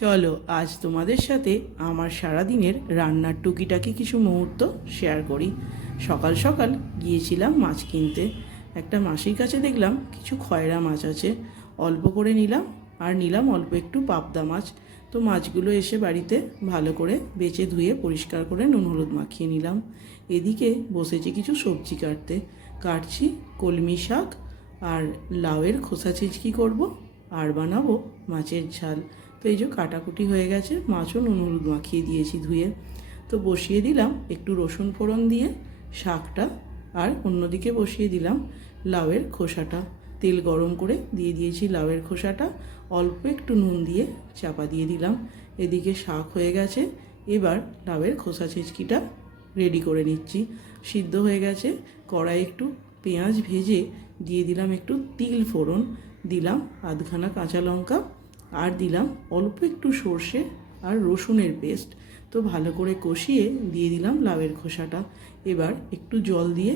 চলো আজ তোমাদের সাথে আমার সারাদিনের রান্নার টুকিটাকি কিছু মুহূর্ত শেয়ার করি। সকাল সকাল গিয়েছিলাম মাছ কিনতে। একটা মাসির কাছে দেখলাম কিছু খয়রা মাছ আছে, অল্প করে নিলাম। আর নিলাম অল্প একটু পাবদা মাছ। তো মাছগুলো এসে বাড়িতে ভালো করে বেছে ধুয়ে পরিষ্কার করে নুন হলুদ মাখিয়ে নিলাম। এদিকে বসেছি কিছু সবজি কাটছি কলমি শাক আর লাউয়ের খোসা ছিচকি করব, আর বানাবো মাছের ঝাল। তো এই যে কাটাকুটি হয়ে গেছে, মাছও নুন হলুদ মাখিয়ে দিয়েছি ধুয়ে। তো বসিয়ে দিলাম একটু রসুন ফোড়ন দিয়ে শাকটা, আর অন্যদিকে বসিয়ে দিলাম লাউয়ের খোসাটা। তেল গরম করে দিয়ে দিয়েছি লাউয়ের খোসাটা, অল্প একটু নুন দিয়ে চাপা দিয়ে দিলাম। এদিকে শাক হয়ে গেছে, এবার লাউয়ের খোসা ছেঁচকিটা রেডি করে নিচ্ছি। সিদ্ধ হয়ে গেছে, কড়াই একটু পেঁয়াজ ভেজে দিয়ে দিলাম একটু তিল ফোড়ন, দিলাম আধখানা কাঁচা লঙ্কা, আর দিলাম অল্প একটু সর্ষে আর রসুনের পেস্ট। তো ভালো করে কষিয়ে দিয়ে দিলাম লাউয়ের খোসাটা। এবার একটু জল দিয়ে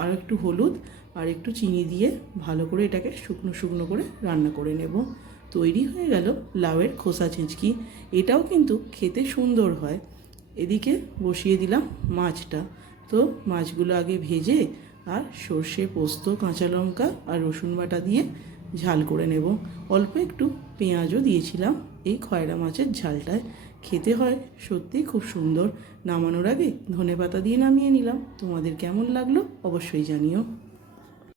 আর একটু হলুদ আর একটু চিনি দিয়ে ভালো করে এটাকে শুকনো শুকনো করে রান্না করে নেব। তৈরি হয়ে গেল লাউয়ের খোসা ছেঁচকি। এটাও কিন্তু খেতে সুন্দর হয়। এদিকে বসিয়ে দিলাম মাছটা। তো মাছগুলো আগে ভেজে আর সর্ষে পোস্ত কাঁচা লঙ্কা আর রসুন বাটা দিয়ে ঝাল করে নেব। অল্প একটু পেঁয়াজও দিয়েছিলাম এই খয়রা মাছের ঝালটায়। খেতে হয় সত্যিই খুব সুন্দর। নামানোর আগে ধনেপাতা দিয়ে নামিয়ে নিলাম। তোমাদের কেমন লাগলো অবশ্যই জানিও।